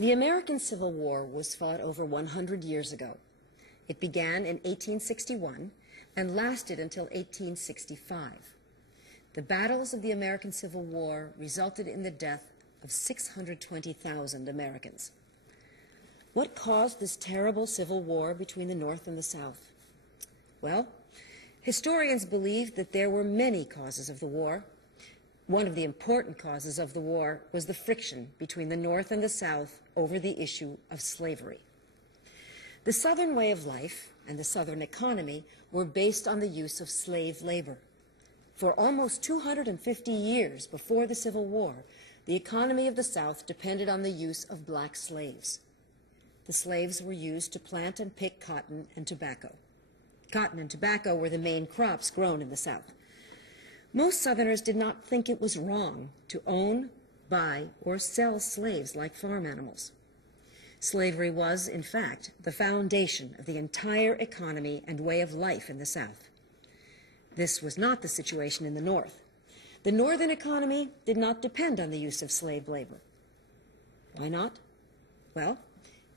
The American Civil War was fought over 100 years ago. It began in 1861 and lasted until 1865. The battles of the American Civil War resulted in the death of 620,000 Americans. What caused this terrible civil war between the North and the South? Well, historians believe that there were many causes of the war. One of the important causes of the war was the friction between the North and the South over the issue of slavery. The Southern way of life and the Southern economy were based on the use of slave labor. For almost 250 years before the Civil War, the economy of the South depended on the use of black slaves. The slaves were used to plant and pick cotton and tobacco. Cotton and tobacco were the main crops grown in the South. Most Southerners did not think it was wrong to own, buy, or sell slaves like farm animals. Slavery was, in fact, the foundation of the entire economy and way of life in the South. This was not the situation in the North. The Northern economy did not depend on the use of slave labor. Why not? Well,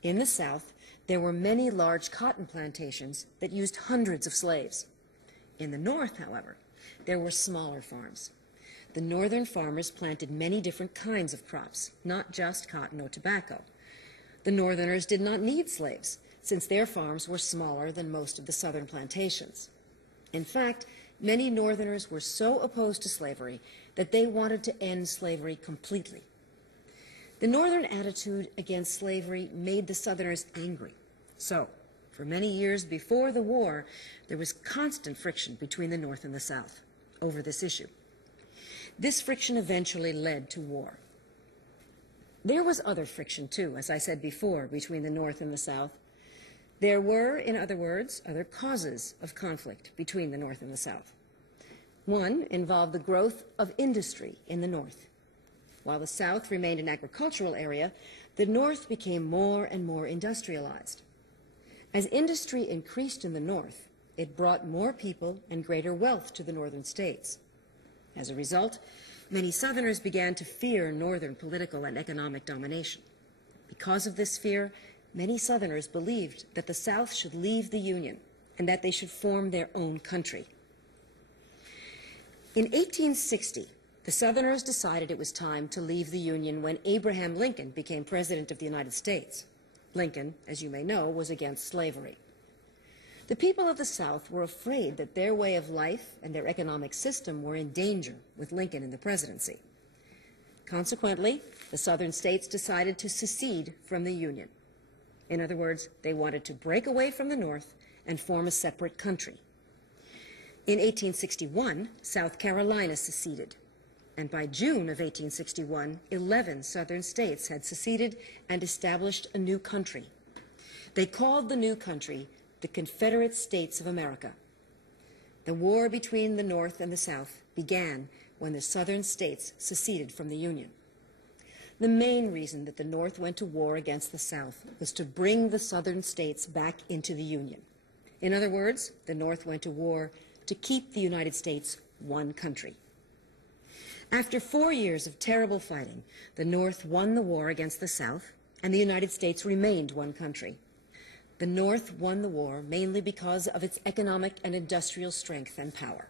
in the South, there were many large cotton plantations that used hundreds of slaves. In the North, however, there were smaller farms. The Northern farmers planted many different kinds of crops, not just cotton or tobacco. The Northerners did not need slaves, since their farms were smaller than most of the Southern plantations. In fact, many Northerners were so opposed to slavery that they wanted to end slavery completely. The Northern attitude against slavery made the Southerners angry. So, for many years before the war, there was constant friction between the North and the South over this issue. This friction eventually led to war. There was other friction, too, as I said before, between the North and the South. There were, in other words, other causes of conflict between the North and the South. One involved the growth of industry in the North. While the South remained an agricultural area, the North became more and more industrialized. As industry increased in the North, it brought more people and greater wealth to the Northern states. As a result, many Southerners began to fear Northern political and economic domination. Because of this fear, many Southerners believed that the South should leave the Union and that they should form their own country. In 1860, the Southerners decided it was time to leave the Union when Abraham Lincoln became President of the United States. Lincoln, as you may know, was against slavery. The people of the South were afraid that their way of life and their economic system were in danger with Lincoln in the presidency. Consequently, the Southern states decided to secede from the Union. In other words, they wanted to break away from the North and form a separate country. In 1861, South Carolina seceded, and by June of 1861, 11 Southern states had seceded and established a new country. They called the new country the Confederate States of America. The war between the North and the South began when the Southern states seceded from the Union. The main reason that the North went to war against the South was to bring the Southern states back into the Union. In other words, the North went to war to keep the United States one country. After 4 years of terrible fighting, the North won the war against the South, and the United States remained one country. The North won the war mainly because of its economic and industrial strength and power.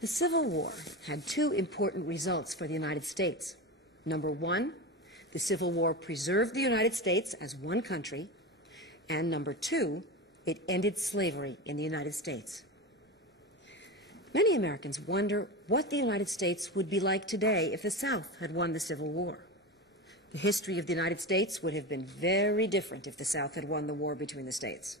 The Civil War had two important results for the United States. Number one, the Civil War preserved the United States as one country, and number two, it ended slavery in the United States. Many Americans wonder what the United States would be like today if the South had won the Civil War. The history of the United States would have been very different if the South had won the war between the states.